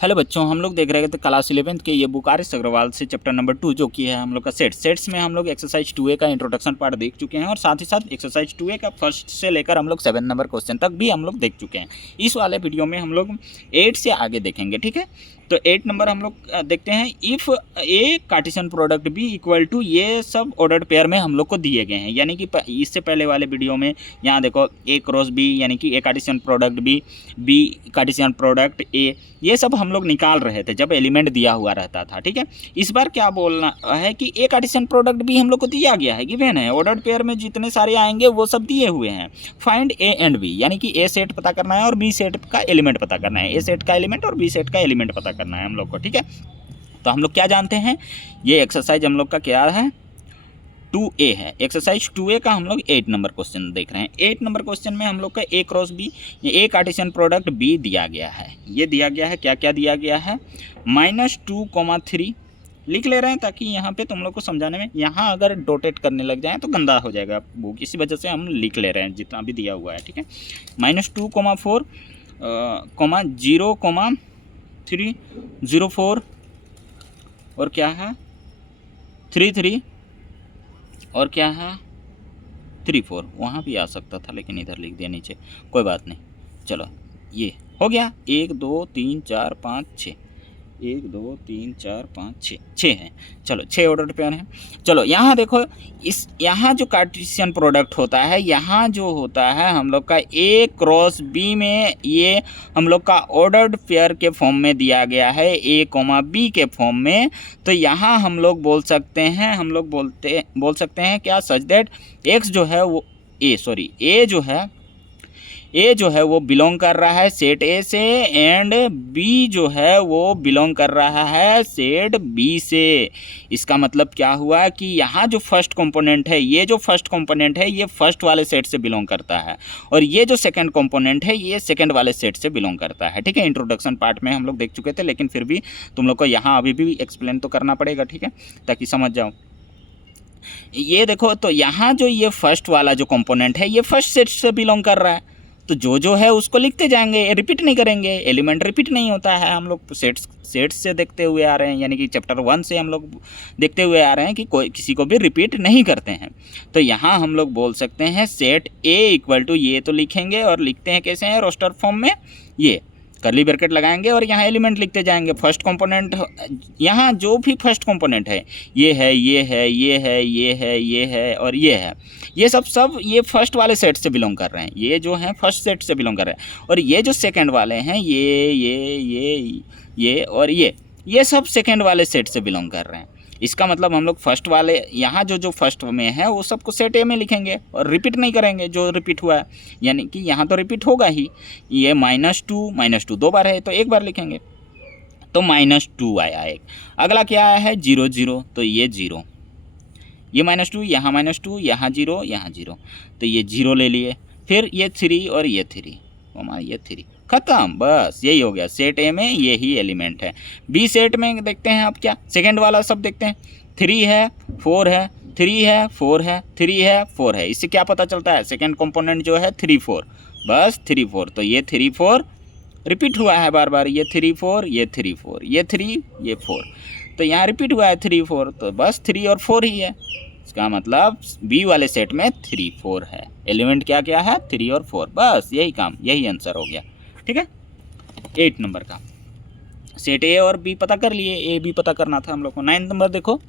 Hello बच्चों, हम लोग देख रहे थे क्लास 11th के ये बुक आर एस अग्रवाल से चैप्टर नंबर 2 जो कि है हम लोग का सेट्स में हम लोग एक्सरसाइज 2A का इंट्रोडक्शन पार्ट देख चुके हैं और साथ ही साथ एक्सरसाइज 2A का फर्स्ट से लेकर हम लोग 7 नंबर क्वेश्चन तक भी हम लोग देख चुके हैं। इस वाले वीडियो में हम लोग 8 से आगे देखेंगे, ठीक है। तो 8 नंबर हम लोग देखते हैं। If A Cartesian product B equal to, ये सब ऑर्डर्ड पेयर में हम लोग को दिए गए हैं, यानी कि इससे पहले वाले वीडियो में यहाँ देखो ए क्रॉस बी यानी कि A Cartesian product B Cartesian product A, ये सब हम लोग निकाल रहे थे जब एलिमेंट दिया हुआ रहता था, ठीक है। इस बार क्या बोलना है कि ए कार्टेशियन प्रोडक्ट भी हम लोग को दिया गया है, गिवन है। ऑर्डर्ड पेयर में जितने सारे आएंगे वो सब दिए हुए हैं। फाइंड ए एंड बी, यानी कि ए सेट पता करना है और बी सेट का एलिमेंट पता करना है। ए सेट का एलिमेंट और बी सेट का एलिमेंट पता करना है हम लोग को, ठीक है। तो हम लोग क्या जानते हैं, ये एक्सरसाइज हम लोग का क्या है, 2A है। एक्सरसाइज 2A का हम लोग 8 नंबर क्वेश्चन देख रहे हैं। 8 नंबर क्वेश्चन में हम लोग का ए क्रॉस बी, ये ए कार्टेशियन प्रोडक्ट बी दिया गया है। ये दिया गया है, क्या क्या दिया गया है, -2,3 लिख ले रहे हैं ताकि यहाँ पे तुम लोग को समझाने में, यहाँ अगर डोटेट करने लग जाए तो गंदा हो जाएगा बुक, इसी वजह से हम लिख ले रहे हैं जितना भी दिया हुआ है, ठीक है। -2,4, 0,3, 0,4 और क्या है 3,3 और क्या है 3,4। वहाँ भी आ सकता था लेकिन इधर लिख दिया नीचे, कोई बात नहीं। चलो ये हो गया, 1 2 3 4 5 6, 1 2 3 4 5 6 हैं। चलो 6 ऑर्डर पेयर हैं। चलो यहाँ देखो, इस यहाँ जो कार्टेशियन प्रोडक्ट होता है, यहाँ जो होता है हम लोग का ए क्रॉस बी में, ये हम लोग का ऑर्डर्ड पेयर के फॉर्म में दिया गया है, ए कोमा बी के फॉर्म में। तो यहाँ हम लोग बोल सकते हैं, बोल सकते हैं क्या, सच दैट एक्स जो है वो ए जो है वो बिलोंग कर रहा है सेट ए से, एंड बी जो है वो बिलोंग कर रहा है सेट बी से। इसका मतलब क्या हुआ कि यहाँ जो फर्स्ट कंपोनेंट है, ये जो फर्स्ट कंपोनेंट है ये फर्स्ट वाले सेट से बिलोंग करता है, और ये जो सेकंड कंपोनेंट है ये सेकंड वाले सेट से बिलोंग करता है, ठीक है। इंट्रोडक्शन पार्ट में हम लोग देख चुके थे, लेकिन फिर भी तुम लोग को यहाँ अभी भी एक्सप्लेन तो करना पड़ेगा, ठीक है, ताकि समझ जाओ। ये देखो, तो यहाँ जो ये फर्स्ट वाला जो कंपोनेंट है ये फर्स्ट सेट से बिलोंग कर रहा है, तो जो है उसको लिखते जाएंगे, रिपीट नहीं करेंगे। एलिमेंट रिपीट नहीं होता है, हम लोग सेट्स से देखते हुए आ रहे हैं, यानी कि चैप्टर 1 से हम लोग देखते हुए आ रहे हैं कि कोई किसी को भी रिपीट नहीं करते हैं। तो यहाँ हम लोग बोल सकते हैं सेट ए इक्वल टू, ये तो लिखेंगे और लिखते हैं कैसे हैं, रोस्टर फॉर्म में, ये कर्ली ब्रैकेट लगाएंगे और यहाँ एलिमेंट लिखते जाएंगे। फर्स्ट कंपोनेंट, यहाँ जो भी फर्स्ट कंपोनेंट है, ये है, ये है, ये है, ये है, ये है और ये है, ये सब ये फर्स्ट वाले सेट से बिलोंग कर रहे हैं। ये जो हैं फर्स्ट सेट से बिलोंग कर रहे हैं, और ये जो सेकंड वाले हैं, ये और ये सब सेकंड वाले सेट से बिलोंग कर रहे हैं। इसका मतलब हम लोग फर्स्ट वाले, यहाँ जो फर्स्ट में है वो सबको सेट ए में लिखेंगे और रिपीट नहीं करेंगे जो रिपीट हुआ है, यानी कि यहाँ तो रिपीट होगा ही। ये -2 2 बार है तो एक बार लिखेंगे, तो -2 आया एक। अगला क्या आया है 0 0, तो ये 0, ये -2, यहाँ -2, यहाँ 0, यहाँ 0, तो ये 0 ले लिए। फिर ये 3 और ये 3, ये 3, खत्म, बस यही हो गया। सेट ए में यही एलिमेंट है। बी सेट में देखते हैं अब क्या, सेकंड वाला सब देखते हैं। 3 है, 4 है, 3 है, 4 है, 3 है, 4 है। इससे क्या पता चलता है, सेकंड कंपोनेंट जो है 3 4, बस 3 4, तो ये 3 4 रिपीट हुआ है बार बार, ये 3 4, ये 3 4, ये 3, ये 4, तो यहाँ रिपीट हुआ है 3 4, तो बस 3 और 4 ही है। इसका मतलब बी वाले सेट में 3 4 है। एलिमेंट क्या क्या है, 3 और 4, बस यही काम, यही आंसर हो गया, ठीक है। 8 नंबर का सेट ए और बी पता कर लिए, ए बी पता करना था हम लोग को। 9 नंबर देखो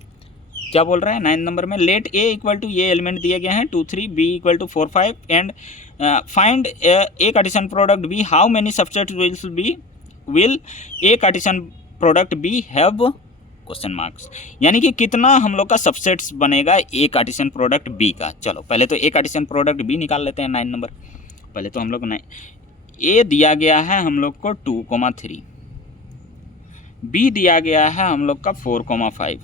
क्या बोल रहे हैं। 9 नंबर में लेट ए इक्वल टू, ये एलिमेंट दिए गए हैं 2 3, B equal to 4 5, and find A Cartesian product B, how many subsets will A Cartesian product B have question marks, यानी कि कितना हम लोग का सबसेट्स बनेगा ए कार्टेशियन प्रोडक्ट बी का। चलो पहले तो ए कार्टेशियन प्रोडक्ट बी निकाल लेते हैं 9 नंबर। पहले तो हम लोग ए दिया गया है हम लोग को 2,3, बी दिया गया है हम लोग का 4,5,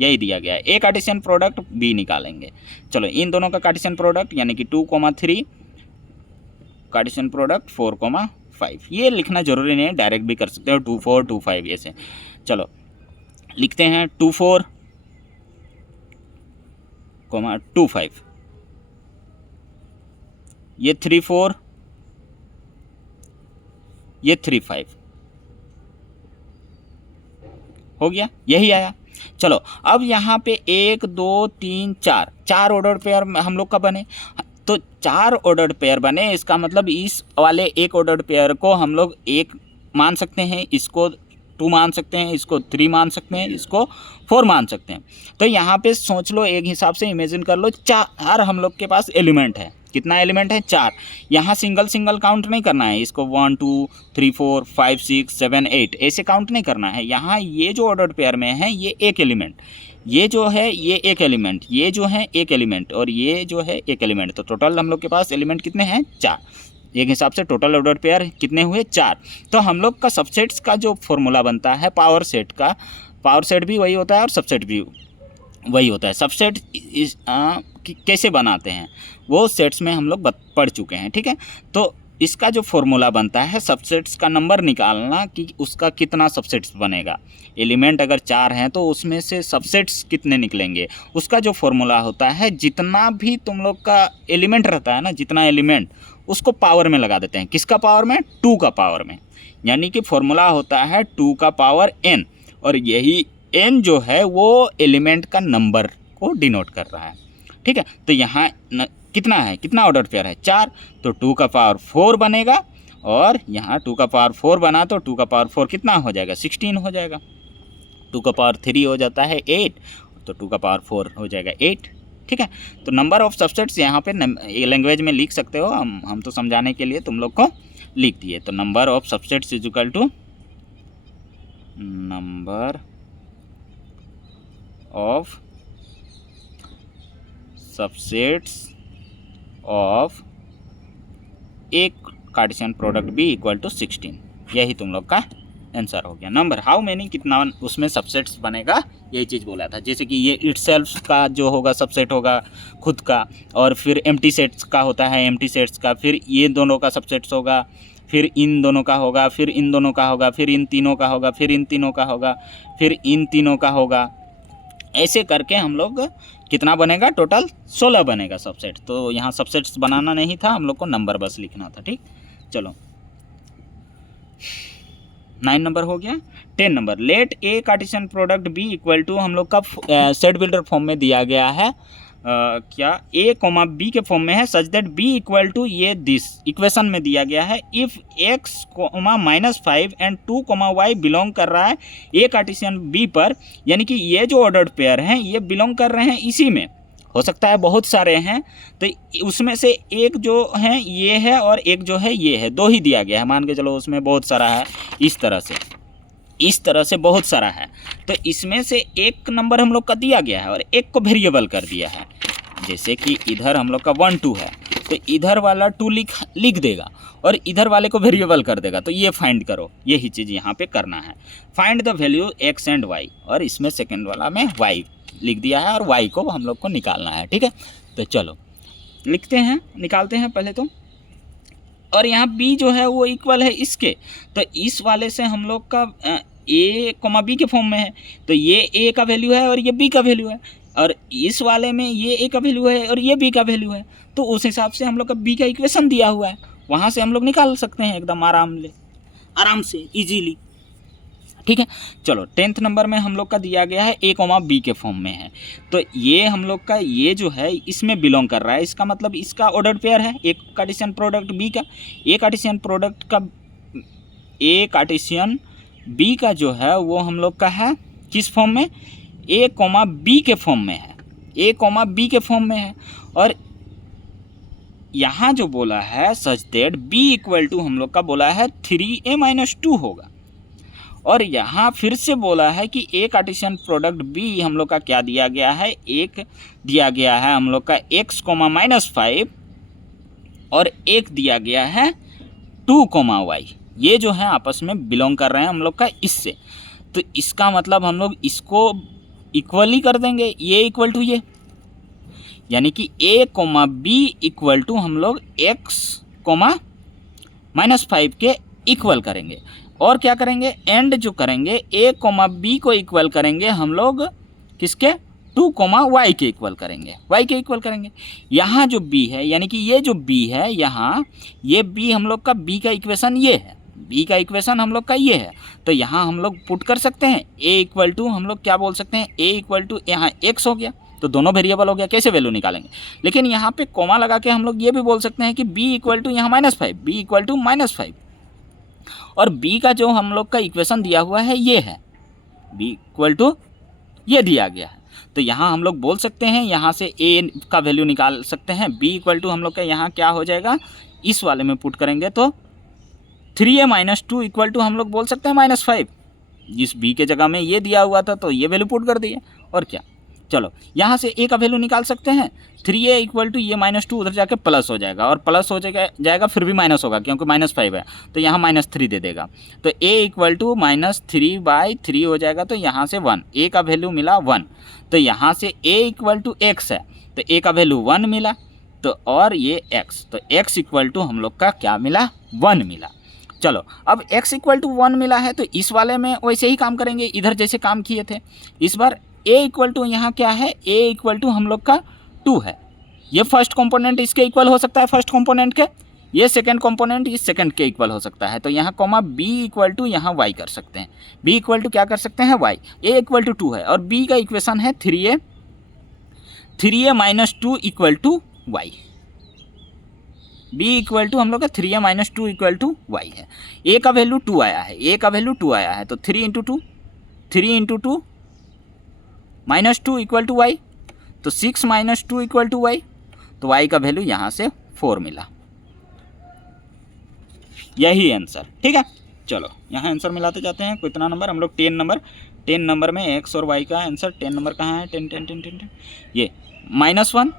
यही दिया गया है। ए कार्टेशियन प्रोडक्ट बी निकालेंगे। चलो इन दोनों का कार्टेशियन प्रोडक्ट, यानी कि 2,3 कार्टेशियन प्रोडक्ट 4,5, ये लिखना जरूरी नहीं है, डायरेक्ट भी कर सकते हो 2 4 2 5 ऐसे। चलो लिखते हैं 2 4, 2 5, ये 3 4, ये 3 5, हो गया, यही आया। चलो अब यहाँ पे 1 2 3 4 ऑर्डर पेयर हम लोग का बने, तो 4 ऑर्डर पेयर बने, इसका मतलब इस वाले एक ऑर्डर पेयर को हम लोग 1 मान सकते हैं, इसको 2 मान सकते हैं, इसको 3 मान सकते हैं, इसको 4 मान सकते हैं। तो यहाँ पे सोच लो, एक हिसाब से इमेजिन कर लो, 4 हम लोग के पास एलिमेंट है। कितना एलिमेंट है? 4। यहाँ सिंगल सिंगल काउंट नहीं करना है, इसको 1 2 3 4 5 6 7 8 ऐसे काउंट नहीं करना है। यहाँ ये जो ऑर्डर पेयर में है ये एक एलिमेंट, ये जो है ये एक एलिमेंट, ये जो है एक एलिमेंट, और ये जो है एक एलिमेंट। तो टोटल हम लोग के पास एलिमेंट कितने हैं? 4। एक हिसाब से टोटल ऑर्डर पेयर कितने हुए? 4। तो हम लोग का सबसेट्स का जो फॉर्मूला बनता है पावर सेट का, पावर सेट भी वही होता है और सबसेट भी वही होता है। सबसेट कैसे बनाते हैं वो सेट्स में हम लोग पढ़ चुके हैं, ठीक है। तो इसका जो फॉर्मूला बनता है सबसेट्स का नंबर निकालना कि उसका कितना सबसेट्स बनेगा। एलिमेंट अगर 4 हैं तो उसमें से सबसेट्स कितने निकलेंगे, उसका जो फॉर्मूला होता है, जितना भी तुम लोग का एलिमेंट रहता है ना, जितना एलिमेंट, उसको पावर में लगा देते हैं। किसका पावर में? 2 का पावर में। यानी कि फॉर्मूला होता है 2 का पावर n, और यही n जो है वो एलिमेंट का नंबर को डिनोट कर रहा है, ठीक है। तो यहाँ कितना है, कितना ऑर्डर पेयर है? 4। तो 2 का पावर 4 बनेगा, और यहाँ 2 का पावर 4 बना तो 2 का पावर 4 कितना हो जाएगा? 16 हो जाएगा। 2 का पावर 3 हो जाता है 8, तो 2 का पावर 4 हो जाएगा 8, ठीक है। तो नंबर ऑफ सबसेट्स यहाँ पे लैंग्वेज में लिख सकते हो, हम तो समझाने के लिए तुम लोग को लिख दिए। तो number of subsets is equal to number of subsets of एक Cartesian product B equal to 16। यही तुम लोग का आंसर हो गया। नंबर हाउ मेनी, कितना उसमें सबसेट्स बनेगा, यही चीज़ बोला था। जैसे कि ये इटसेल्फ का जो होगा सबसेट होगा खुद का, और फिर एम्प्टी सेट्स का होता है एम्प्टी सेट्स का, फिर ये दोनों का सबसेट्स होगा, फिर इन दोनों का होगा, फिर इन दोनों का होगा, फिर इन तीनों का होगा, फिर इन तीनों का होगा, फिर इन तीनों का होगा। ऐसे करके हम लोग कितना बनेगा? टोटल 16 बनेगा सबसेट। तो यहाँ सबसेट्स बनाना नहीं था, हम लोग को नंबर बस लिखना था, ठीक। चलो 9 नंबर हो गया। 10 number, let A Cartesian product B equal to, हम लोग का सेट बिल्डर फॉर्म में दिया गया है, क्या ए कॉमा बी के फॉर्म में है, such that B equal to ये दिस इक्वेशन में दिया गया है, if X comma -5 and 2 comma Y belong कर रहा है ए कार्टेशियन बी पर। यानी कि ये जो ऑर्डर्ड पेयर हैं ये बिलोंग कर रहे हैं इसी में, हो सकता है बहुत सारे हैं, तो उसमें से एक जो है ये है और एक जो है ये है, 2 ही दिया गया है, मान के चलो उसमें बहुत सारा है, इस तरह से बहुत सारा है। तो इसमें से एक नंबर हम लोग का दिया गया है और एक को वेरिएबल कर दिया है। जैसे कि इधर हम लोग का 1 2 है, तो इधर वाला 2 लिख देगा और इधर वाले को वेरिएबल कर देगा। तो ये फाइंड करो, यही चीज़ यहाँ पे करना है। Find the value X and Y, और इसमें सेकेंड वाला में वाई लिख दिया है और वाई को हम लोग को निकालना है, ठीक है। तो चलो लिखते हैं, निकालते हैं पहले तो। और यहाँ बी जो है वो इक्वल है इसके, तो इस वाले से हम लोग का ए कोमा बी के फॉर्म में है, तो ये ए का वैल्यू है और ये बी का वैल्यू है, और इस वाले में ये ए का वैल्यू है और ये बी का वैल्यू है। तो उस हिसाब से हम लोग का बी का इक्वेशन दिया हुआ है, वहाँ से हम लोग निकाल सकते हैं एकदम आराम से इजीली, ठीक है। चलो 10th नंबर में हम लोग का दिया गया है ए कोमा बी के फॉर्म में है, तो ये हम लोग का ये जो है इसमें बिलोंग कर रहा है, इसका मतलब इसका ऑर्डर पेयर है एक कार्टेशियन प्रोडक्ट बी का। ए कार्टेशियन प्रोडक्ट का ए कार्टेशियन बी का जो है वो हम लोग का है किस फॉर्म में? ए कोमा बी के फॉर्म में है, ए कोमा बी के फॉर्म में है। और यहाँ जो बोला है such that B equal to हम लोग का बोला है 3a-2 होगा, और यहाँ फिर से बोला है कि ए कार्टेशियन प्रोडक्ट बी हम लोग का क्या दिया गया है? एक दिया गया है हम लोग का x कोमा -5 और एक दिया गया है 2 कोमा y। ये जो है आपस में बिलोंग कर रहे हैं हम लोग का इससे, तो इसका मतलब हम लोग इसको इक्वली कर देंगे, ये इक्वल टू ये, यानी कि a comma B equal to हम लोग x कोमा -5 के इक्वल करेंगे। और क्या करेंगे? एंड जो करेंगे a कोमा बी को इक्वल करेंगे हम लोग किसके? 2 कोमा वाई के इक्वल करेंगे, y के इक्वल करेंगे। यहाँ जो b है, यानी कि ये जो b है, यहाँ ये b हम लोग का b का इक्वेशन ये है, बी का इक्वेशन हम लोग का ये है, तो यहाँ हम लोग पुट कर सकते हैं ए इक्वल टू, हम लोग क्या बोल सकते हैं, ए इक्वल टू यहाँ एक्स हो गया, तो दोनों वेरिएबल हो गया, कैसे वैल्यू निकालेंगे। लेकिन यहाँ पे कोमा लगा के हम लोग ये भी बोल सकते हैं कि बी इक्वल टू यहाँ -5, बी इक्वल टू -5, और बी का जो हम लोग का इक्वेशन दिया हुआ है ये है, बी इक्वल टू ये दिया गया है, तो यहाँ हम लोग बोल सकते हैं, यहाँ से ए का वैल्यू निकाल सकते हैं। बी इक्वल टू हम लोग का यहाँ क्या हो जाएगा, इस वाले में पुट करेंगे तो 3a - 2 इक्वल टू हम लोग बोल सकते हैं -5, जिस बी के जगह में ये दिया हुआ था तो ये वैल्यू पुट कर दिए, और क्या। चलो यहाँ से ए का वैल्यू निकाल सकते हैं, 3a इक्वल टू ये -2 उधर जाके प्लस हो जाएगा, और प्लस हो जाएगा फिर भी माइनस होगा क्योंकि -5 है, तो यहाँ -3 दे देगा, तो a इक्वल टू -3/3 हो जाएगा, तो यहाँ से 1, a का वैल्यू मिला 1, तो यहाँ से a इक्वल टू x है, तो a का वैल्यू 1 मिला, तो और ये x, तो x इक्वल टू हम लोग का क्या मिला, 1 मिला। चलो अब x इक्वल टू 1 मिला है, तो इस वाले में वैसे ही काम करेंगे, इधर जैसे काम किए थे। इस बार a इक्वल टू यहाँ क्या है, a इक्वल टू हम लोग का 2 है, ये फर्स्ट कंपोनेंट इसके इक्वल हो सकता है, फर्स्ट कंपोनेंट के, ये सेकंड कंपोनेंट इस सेकंड के इक्वल हो सकता है, तो यहाँ कॉमा b इक्वल टू यहाँ y कर सकते हैं, b इक्वल टू क्या कर सकते हैं, y, a इक्वल टू 2 है, और b का इक्वेशन है 3a - 2 equal to y, b equal to हम लोग का 3a - 2 इक्वल टू y है। a का वैल्यू 2 आया है, a का वैल्यू 2 आया है, तो 3 × 2 -2 इक्वल टू y, तो 6 - 2 इक्वल टू y, तो y का वैल्यू यहाँ से 4 मिला, यही आंसर। ठीक है, चलो यहाँ आंसर मिलाते जाते हैं। कितना नंबर हम लोग, 10 नंबर में x और y का आंसर, 10 नंबर कहाँ है, 10 ये -1,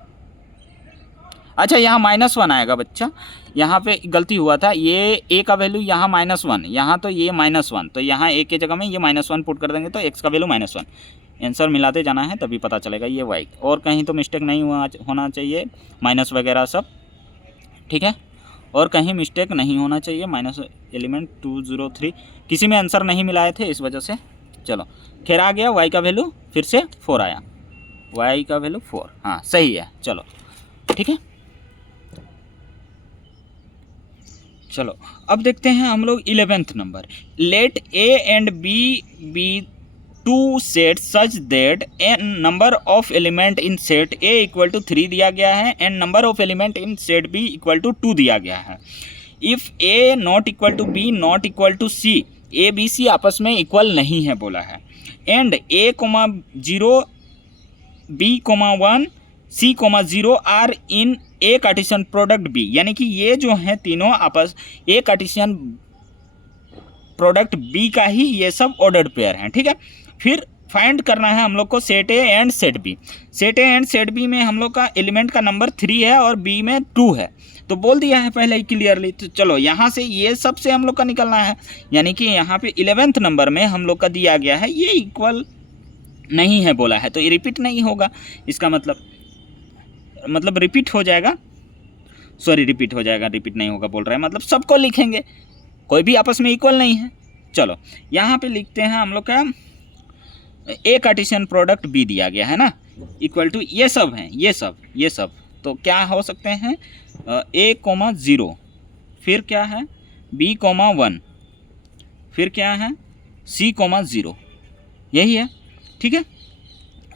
अच्छा यहाँ -1 आएगा बच्चा, यहाँ पे गलती हुआ था, ये a का वैल्यू यहाँ -1, यहाँ तो ये -1, तो यहाँ a के जगह में ये -1 पुट कर देंगे, तो x का वैल्यू -1, आंसर मिलाते जाना है तभी पता चलेगा ये y, और कहीं तो मिस्टेक नहीं होना चाहिए, माइनस वगैरह सब, ठीक है, और कहीं मिस्टेक नहीं होना चाहिए, माइनस एलिमेंट 203 किसी में आंसर नहीं मिलाए थे इस वजह से। चलो खैर आ गया, y का वैल्यू फिर से 4 आया, y का वैल्यू 4, हाँ सही है। चलो ठीक है, चलो अब देखते हैं हम लोग 11th number, let a and b be two set such that N number of element in set a equal to 3 दिया गया है and number of element in set b equal to 2 दिया गया है। If a not equal to b not equal to c, a b c आपस में equal नहीं है बोला है, and a, 0 b, 1 c, 0 are in A Cartesian product B, यानी कि ये जो हैं तीनों आपस ए कार्टेशियन प्रोडक्ट बी का ही ये सब ऑर्डर्ड पेयर हैं। ठीक है, फिर फाइंड करना है हम लोग को set A and set B. Set A and set B में हम लोग का एलिमेंट का नंबर 3 है और बी में 2 है, तो बोल दिया है पहले ही क्लियरली। तो चलो यहाँ से ये सब से हम लोग का निकलना है, यानी कि यहाँ पे 11th नंबर में हम लोग का दिया गया है ये इक्वल नहीं है बोला है, तो ये रिपीट नहीं होगा, इसका मतलब रिपीट हो जाएगा, सॉरी रिपीट हो जाएगा, रिपीट नहीं होगा बोल रहा है, मतलब सबको लिखेंगे, कोई भी आपस में इक्वल नहीं है। चलो यहाँ पे लिखते हैं हम लोग का ए कार्टेशियन प्रोडक्ट बी दिया गया है ना, इक्वल टू ये सब हैं, ये सब तो क्या हो सकते हैं, a, 0, फिर क्या है b, 1, फिर क्या है c, 0, यही है। ठीक है,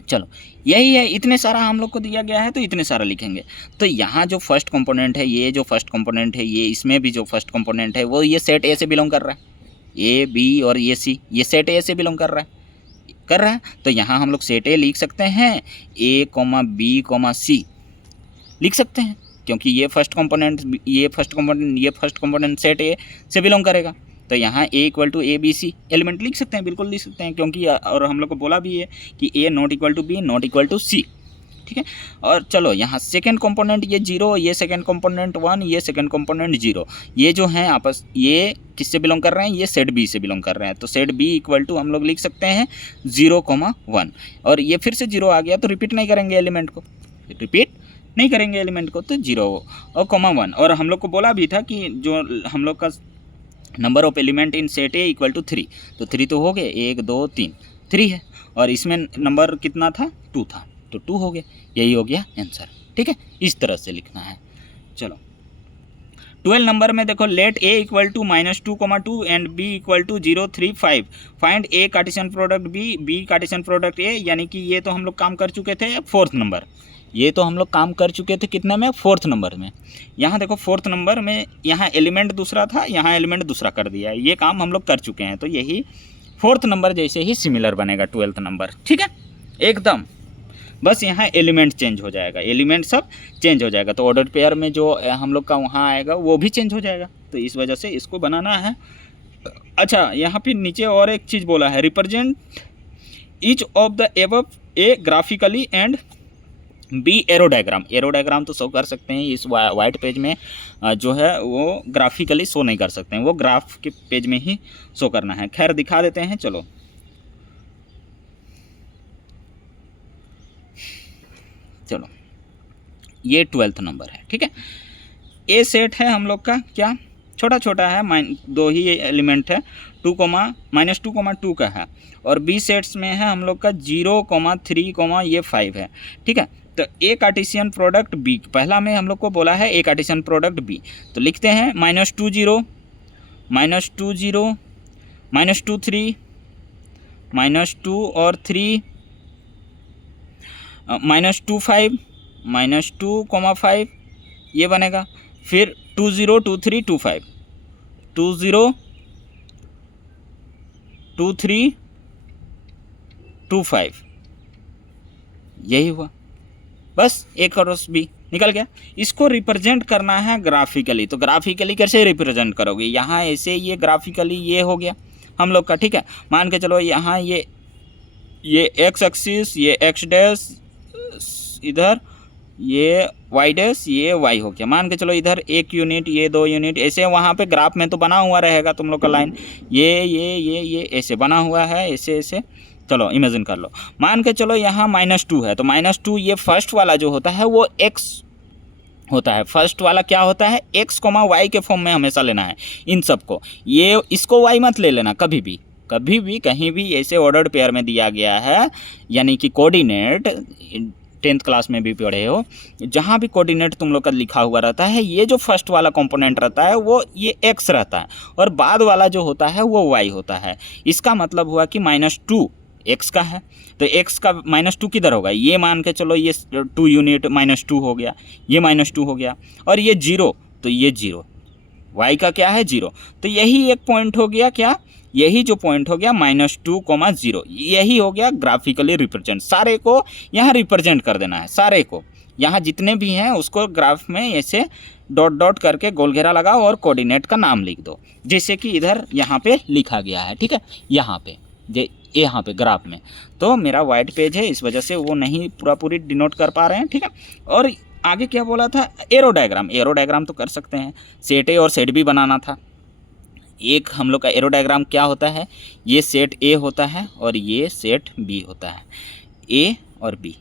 चलो यही है, इतने सारा हम लोग को दिया गया है तो इतने सारा लिखेंगे। तो यहाँ जो फर्स्ट कंपोनेंट है, ये जो फर्स्ट कंपोनेंट है, ये इसमें भी जो फर्स्ट कंपोनेंट है वो ये सेट ए से बिलोंग कर रहा है, ए बी और ये सी, ये सेट ए से बिलोंग कर रहा है। तो यहाँ हम लोग सेट ए लिख सकते हैं, a, b, c लिख सकते हैं, क्योंकि ये फर्स्ट कंपोनेंट सेट ए से बिलोंग करेगा। तो यहाँ a equal to A B C element लिख सकते हैं, बिल्कुल लिख सकते हैं, क्योंकि और हम लोग को बोला भी है कि a not equal to b not equal to c। ठीक है, और चलो यहाँ सेकंड कंपोनेंट ये 0, ये सेकंड कंपोनेंट 1, ये सेकंड कंपोनेंट 0, ये जो हैं आपस ये किससे बिलोंग कर रहे हैं, ये सेट बी से बिलोंग कर रहे हैं। तो सेट बी इक्वल टू हम लोग लिख सकते हैं 0, 1, और ये फिर से 0 आ गया तो रिपीट नहीं करेंगे एलिमेंट को, तो 0 और 1। और हम लोग को बोला भी था कि जो हम लोग का number of element in set A equal to 3, तो 3 तो हो गए, 1 2 3 3 है, और इसमें नंबर कितना था, 2 था, तो 2 हो गया, यही हो गया आंसर। ठीक है, इस तरह से लिखना है। चलो 12 नंबर में देखो let A equal to -2, 2 and B equal to 0, 3, 5, find A Cartesian product B Cartesian product A, यानी कि ये तो हम लोग काम कर चुके थे फोर्थ नंबर, ये तो हम लोग काम कर चुके थे कितने में, फोर्थ नंबर में। यहाँ देखो फोर्थ नंबर में यहाँ एलिमेंट दूसरा था, यहाँ एलिमेंट दूसरा कर दिया है, ये काम हम लोग कर चुके हैं, तो यही फोर्थ नंबर जैसे ही सिमिलर बनेगा 12th नंबर, ठीक है एकदम। बस यहाँ एलिमेंट चेंज हो जाएगा, एलिमेंट सब चेंज हो जाएगा, तो ऑर्डर पेयर में जो हम लोग का वहाँ आएगा वो भी चेंज हो जाएगा, तो इस वजह से इसको बनाना है। अच्छा यहाँ पे नीचे और एक चीज़ बोला है, represent each of the above A graphically and B arrow diagram. Arrow diagram तो शो कर सकते हैं इस वाइट पेज में, जो है वो ग्राफिकली शो नहीं कर सकते हैं, वो ग्राफ के पेज में ही शो करना है। खैर दिखा देते हैं, चलो चलो ये 12th नंबर है, ठीक है। ए सेट है हम लोग का क्या, छोटा छोटा है, दो ही एलिमेंट है, 2, -2, 2 का है, और बी सेट्स में है हम लोग का 0, 3, ये 5 है, ठीक है। तो ए कार्टेशियन प्रोडक्ट बी, पहला में हम लोग को बोला है ए कार्टेशियन प्रोडक्ट बी, तो लिखते हैं -2, 0, -2, 0, -2, 3, -2 और 3, -2, 5, -2, 5 ये बनेगा, फिर 2, 0, 2, 3, 2, 5, 2, 0, 2, 3, 2, 5 यही हुआ, बस एक क्रॉस बी निकल गया। इसको रिप्रेजेंट करना है ग्राफिकली, तो ग्राफिकली कैसे रिप्रेजेंट करोगे, यहाँ ऐसे ये ग्राफिकली ये हो गया हम लोग का, ठीक है। मान के चलो यहाँ ये एक्स एक्सिस, ये एक्स डैश इधर, ये वाई डैश, ये वाई हो गया। मान के चलो इधर 1 यूनिट, ये 2 यूनिट, ऐसे वहाँ पे ग्राफ में तो बना हुआ रहेगा तुम लोग का लाइन, ये ऐसे बना हुआ है, ऐसे ऐसे, चलो इमेजिन कर लो। मान के चलो यहाँ -2 है, तो -2 ये फर्स्ट वाला जो होता है वो x होता है, फर्स्ट वाला क्या होता है x, y के फॉर्म में हमेशा लेना है इन सबको, ये इसको y मत ले लेना कभी भी कहीं भी ऐसे ऑर्डर्ड पेयर में दिया गया है, यानी कि कोऑर्डिनेट 10th क्लास में भी पढ़े हो, जहाँ भी कोऑर्डिनेट तुम लोग का लिखा हुआ रहता है, ये जो फर्स्ट वाला कंपोनेंट रहता है वो ये x रहता है, और बाद वाला जो होता है वो y होता है। इसका मतलब हुआ कि -2 x का है, तो x का -2 किधर होगा, ये मान के चलो ये 2 यूनिट -2 हो गया, ये -2 हो गया, और ये 0, तो ये 0, y का क्या है 0, तो यही एक पॉइंट हो गया, क्या यही जो पॉइंट हो गया -2, 0, यही हो गया ग्राफिकली रिप्रेजेंट। सारे को यहाँ रिप्रेजेंट कर देना है, सारे को यहाँ जितने भी हैं उसको ग्राफ में ऐसे डॉट डॉट करके गोल घेरा लगाओ और कोऑर्डिनेट का नाम लिख दो, जैसे कि इधर यहाँ पे लिखा गया है, ठीक है, यहाँ पे ग्राफ में। तो मेरा वाइट पेज है, इस वजह से वो नहीं पूरी डिनोट कर पा रहे हैं, ठीक है। और आगे क्या बोला था, एरो डायग्राम तो कर सकते हैं, सेट ए और सेट बी बनाना था। एक हम लोग का एरो डायग्राम क्या होता है, ये सेट ए होता है और ये सेट बी होता है, ए और बी।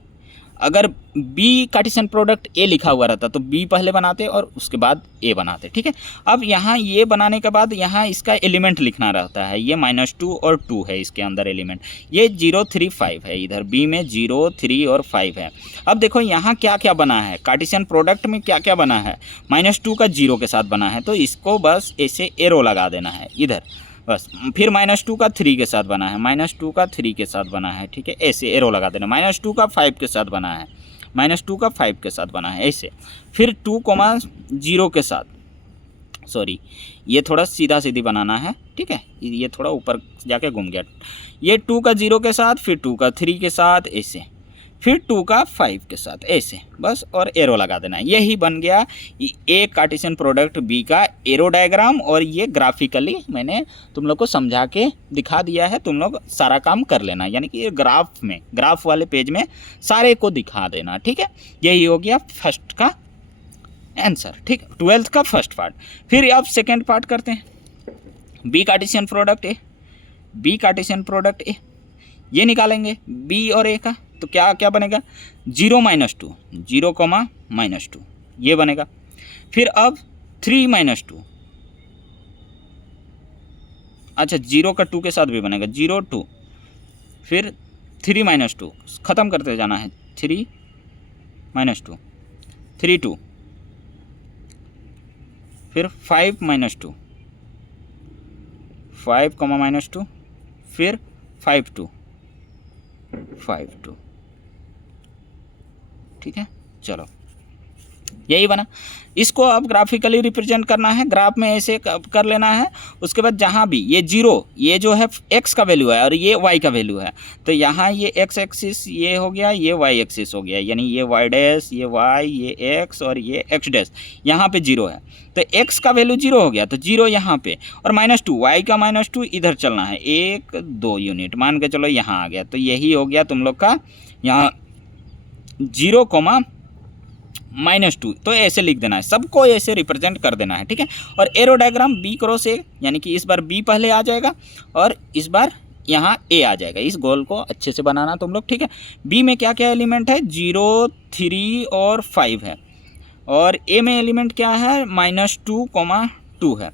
अगर बी कार्टेशियन प्रोडक्ट ए लिखा हुआ रहता तो बी पहले बनाते और उसके बाद ए बनाते, ठीक है। अब यहाँ ये बनाने के बाद यहाँ इसका एलिमेंट लिखना रहता है, ये -2 और 2 है इसके अंदर एलिमेंट, ये 0, 3, 5 है, इधर बी में 0, 3 और 5 है। अब देखो यहाँ क्या क्या बना है, कार्टेशियन प्रोडक्ट में क्या क्या बना है, -2 का 0 के साथ बना है, तो इसको बस ऐसे एरो लगा देना है इधर बस। फिर -2 का 3 के साथ बना है, -2 का 3 के साथ बना है, ठीक है, ऐसे एरो लगा देना। -2 का 5 के साथ बना है, -2 का 5 के साथ बना है ऐसे। फिर 2, 0 के साथ, सॉरी ये थोड़ा सीधा सीधी बनाना है, ठीक है, ये थोड़ा ऊपर जाके घूम गया। ये 2 का 0 के साथ, फिर 2 का 3 के साथ ऐसे, फिर 2 का 5 के साथ ऐसे बस, और एरो लगा देना है। यही बन गया एक कार्टेशियन प्रोडक्ट बी का एरो डायग्राम। और ये ग्राफिकली मैंने तुम लोग को समझा के दिखा दिया है, तुम लोग सारा काम कर लेना, यानी कि ग्राफ में, ग्राफ वाले पेज में सारे को दिखा देना, ठीक है। यही हो गया फर्स्ट का आंसर, ठीक है, 12th का फर्स्ट पार्ट। फिर अब सेकेंड पार्ट करते हैं, B Cartesian product A, B Cartesian product A ये निकालेंगे बी और ए का, तो क्या क्या बनेगा, 0, -2, 0, -2 ये बनेगा। फिर अब 3, -2, अच्छा 0 का 2 के साथ भी बनेगा, 0, 2, फिर 3, -2 ख़त्म करते जाना है, 3, -2, 3, 2, फिर 5 माइनस 2, 5 कॉमा माइनस 2, फिर 5 2, 5 2, ठीक है। चलो यही बना। इसको अब ग्राफिकली रिप्रेजेंट करना है, ग्राफ में ऐसे कर लेना है। उसके बाद जहाँ भी ये जीरो, ये जो है x का वैल्यू है और ये y का वैल्यू है, तो यहाँ ये x एक्सिस ये हो गया, ये y एक्सिस हो गया, यानी ये y डैश, ये y, ये x और ये x डैश, यहाँ पे जीरो है तो x का वैल्यू जीरो हो गया, तो जीरो यहाँ पे, और -2 y का -2 इधर चलना है 1 2 यूनिट, मान के चलो यहाँ आ गया। तो यही हो गया तुम लोग का यहाँ 0, -2। तो ऐसे लिख देना है, सबको ऐसे रिप्रेजेंट कर देना है, ठीक है। और arrow diagram B cross A, यानी कि इस बार B पहले आ जाएगा और इस बार यहाँ A आ जाएगा। इस गोल को अच्छे से बनाना तुम लोग, ठीक है। B में क्या क्या एलिमेंट है, 0 3 और 5 है, और A में एलिमेंट क्या है, -2, 2 है।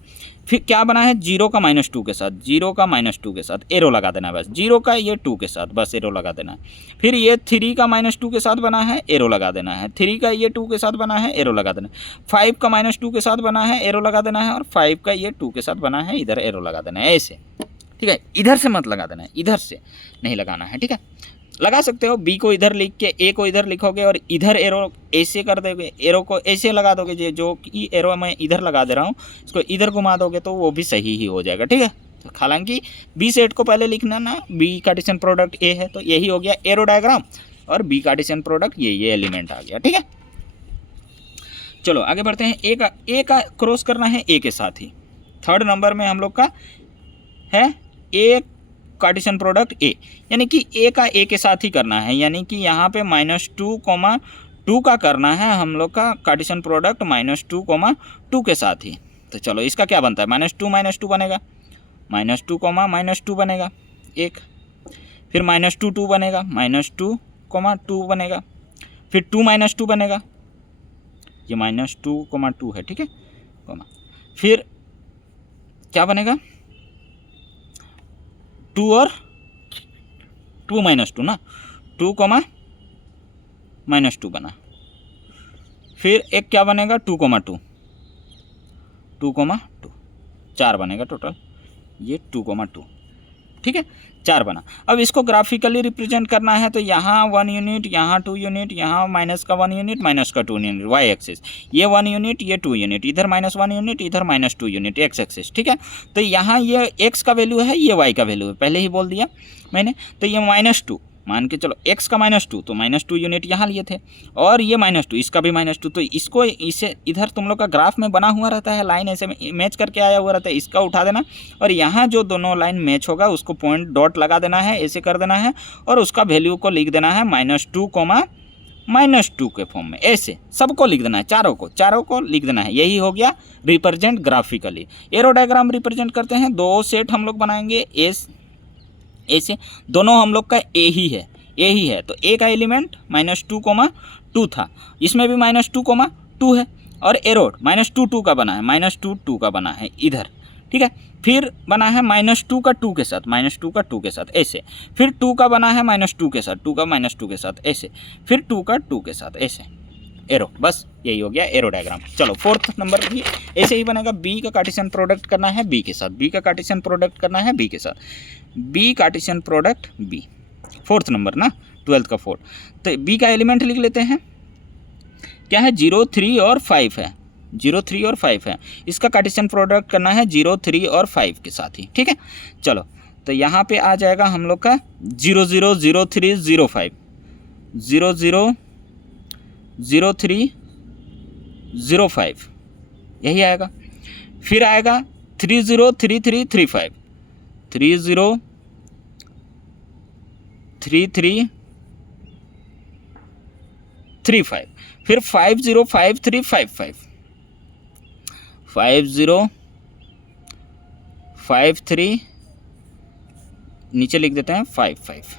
फिर क्या बना है, 0 का -2 के साथ, 0 का -2 के साथ एरो लगा देना है बस, 0 का ये 2 के साथ बस एरो लगा देना है। फिर ये 3 का -2 के साथ बना है, एरो लगा देना है। 3 का ये 2 के साथ बना है, एरो लगा देना है। 5 का -2 के साथ बना है, एरो लगा देना है। और 5 का ये 2 के साथ बना है, इधर एरो लगा देना है, ऐसे, ठीक है। इधर से मत लगा देना है, इधर से नहीं लगाना है, ठीक है। लगा सकते हो, बी को इधर लिख के ए को इधर लिखोगे और इधर एरो ऐसे कर दोगे, एरो को ऐसे लगा दोगे, जो कि एरो मैं इधर लगा दे रहा हूँ इसको इधर घुमा दोगे तो वो भी सही ही हो जाएगा, ठीक है। तो हालांकि बी सेट को पहले लिखना ना, बी कार्टेशियन प्रोडक्ट ए है, तो यही हो गया एरो डायग्राम, और बी कार्टेशियन प्रोडक्ट ये एलिमेंट आ गया, ठीक है। चलो आगे बढ़ते हैं। ए का क्रॉस करना है ए के साथ ही, थर्ड नंबर में हम लोग का है ए कार्टेशियन प्रोडक्ट ए, यानी कि ए का ए के साथ ही करना है, यानी कि यहाँ पे -2, 2 का करना है हम लोग का कार्टेशियन प्रोडक्ट -2, 2 के साथ ही। तो चलो इसका क्या बनता है, -2 बनेगा, -2, -2 बनेगा एक, फिर -2 2 बनेगा, -2, 2 बनेगा, फिर 2 -2 बनेगा, ये -2, 2 है, ठीक है, फिर क्या बनेगा, 2 और 2 -2 ना, 2, -2 बना। फिर एक क्या बनेगा, 2, 2, 2, 2, 4 बनेगा टोटल, ये 2, 2, ठीक है, 4 बना। अब इसको ग्राफिकली रिप्रेजेंट करना है, तो यहाँ 1 यूनिट, यहाँ 2 यूनिट, यहाँ -1 यूनिट, -2 यूनिट y एक्सिस, ये 1 यूनिट, ये 2 यूनिट, इधर -1 यूनिट, इधर -2 यूनिट x एक्सिस, ठीक है। तो यहाँ ये x का वैल्यू है, ये y का वैल्यू है, पहले ही बोल दिया मैंने। तो ये -2 मान के चलो, x का -2, तो -2 यूनिट यहाँ लिए थे, और ये -2, इसका भी -2, तो इसको इसे इधर तुम लोग का ग्राफ में बना हुआ रहता है, लाइन ऐसे मैच करके आया हुआ रहता है, इसका उठा देना, और यहाँ जो दोनों लाइन मैच होगा उसको पॉइंट डॉट लगा देना है, ऐसे कर देना है, और उसका वैल्यू को लिख देना है -2, -2 के फॉर्म में, ऐसे सबको लिख देना है, चारों को लिख देना है। यही हो गया represent graphically. Arrow diagram represent करते हैं, 2 सेट हम लोग बनाएंगे, ऐसे दोनों हम लोग का ए ही है, तो ए का एलिमेंट -2, 2 था, इसमें भी -2, 2 है, और एरो -2 2 का बना है, -2 2 का बना है इधर, ठीक है। फिर बना है -2 का 2 के साथ, -2 का 2 के साथ ऐसे, फिर 2 का बना है -2 के साथ, 2 का -2 के साथ ऐसे, फिर 2 का 2 के साथ ऐसे, एरो, बस यही हो गया एरो डायग्राम। चलो फोर्थ नंबर भी ऐसे ही बनेगा, बी का कार्टेशियन प्रोडक्ट करना है बी के साथ, बी का कार्टेशियन प्रोडक्ट करना है बी के साथ, B Cartesian product B, fourth number ना, 12th का 4। तो बी का एलिमेंट लिख लेते हैं, क्या है, 0 3 और 5 है, 0 3 और 5 है, इसका कार्टेशियन प्रोडक्ट करना है 0 3 और 5 के साथ ही, ठीक है। चलो तो यहाँ पे आ जाएगा हम लोग का 0 0 0 3 0 5, 0 0 0 3 0 5, यही आएगा। फिर आएगा 3 0 3 3 3 5, 3 0 3 3 3 5, फिर 5 0 5 3 5 5, 5 0 5 3, नीचे लिख देते हैं 5 5,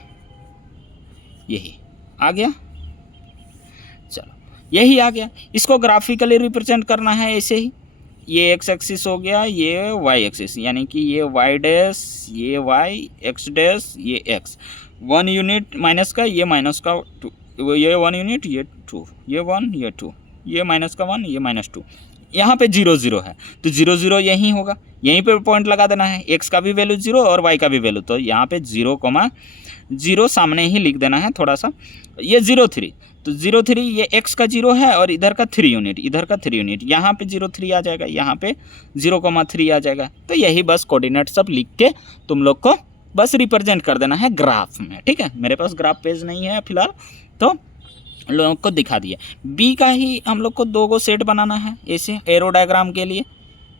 यही आ गया। चलो यही आ गया, इसको ग्राफिकली रिप्रेजेंट करना है ऐसे ही, ये एक्स एक्सिस हो गया, ये वाई एक्सिस, यानी कि ये वाई डैश, ये वाई, एक्स डैश, ये एक्स, 1 यूनिट माइनस का, ये माइनस का 2, ये 1 यूनिट, ये 2, ये 1, ये 2, ये -1, ये -2, यहाँ पे 0 0 है तो 0 0 यहीं होगा, यहीं पे पॉइंट लगा देना है। x का भी वैल्यू 0 और y का भी वैल्यू, तो यहाँ पे 0,0 सामने ही लिख देना है थोड़ा सा। ये 0 3 तो 0 3 ये x का 0 है और इधर का 3 यूनिट, इधर का 3 यूनिट, यहाँ पे 0 3 आ जाएगा, यहाँ पे 0,3 आ जाएगा। तो यही बस कोऑर्डिनेट सब लिख के तुम लोग को बस रिप्रेजेंट कर देना है ग्राफ में, ठीक है। मेरे पास ग्राफ पेज नहीं है फिलहाल, तो लोगों को दिखा दिया। बी का ही हम लोग को 2 सेट बनाना है ऐसे एरो डायग्राम के लिए।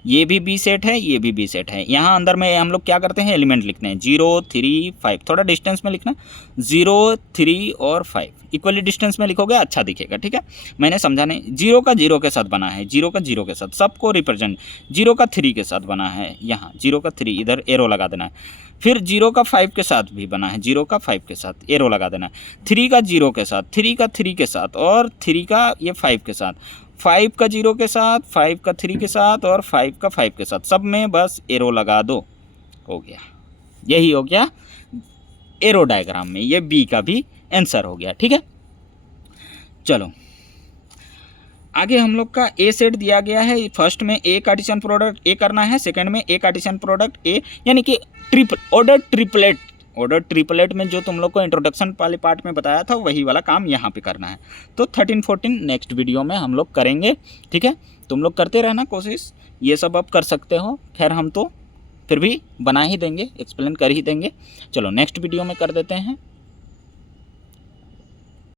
ये भी बी सेट है, ये भी बी सेट है। यहाँ अंदर में हम लोग क्या करते हैं, एलिमेंट लिखते हैं 0 3 5, थोड़ा डिस्टेंस में लिखना, 0 3 और 5 इक्वली डिस्टेंस में लिखोगे अच्छा दिखेगा, ठीक है। मैंने समझा नहीं, 0 का 0 के साथ बना है, 0 का 0 के साथ सबको रिप्रेजेंट, 0 का 3 के साथ बना है, यहाँ 0 का 3 इधर एरो लगा देना है। फिर 0 का 5 के साथ भी बना है, 0 का 5 के साथ एरो लगा देना है। 3 का 0 के साथ, 3 का 3 के साथ और 3 का ये 5 के साथ, 5 का 0 के साथ, 5 का 3 के साथ और 5 का 5 के साथ, सब में बस एरो लगा दो, हो गया। यही हो गया एरो डायग्राम में, ये बी का भी आंसर हो गया, ठीक है। चलो आगे हम लोग का ए सेट दिया गया है। फर्स्ट में ए कार्टेशियन प्रोडक्ट ए करना है, सेकंड में ए कार्टेशियन प्रोडक्ट ए, यानी कि ऑर्डर ट्रिपलेट में जो तुम लोग को इंट्रोडक्शन वाले पार्ट में बताया था वही वाला काम यहाँ पे करना है। तो 13 14 नेक्स्ट वीडियो में हम लोग करेंगे, ठीक है। तुम लोग करते रहना कोशिश, ये सब आप कर सकते हो। खैर हम तो फिर भी बना ही देंगे, एक्सप्लेन कर ही देंगे। चलो नेक्स्ट वीडियो में कर देते हैं।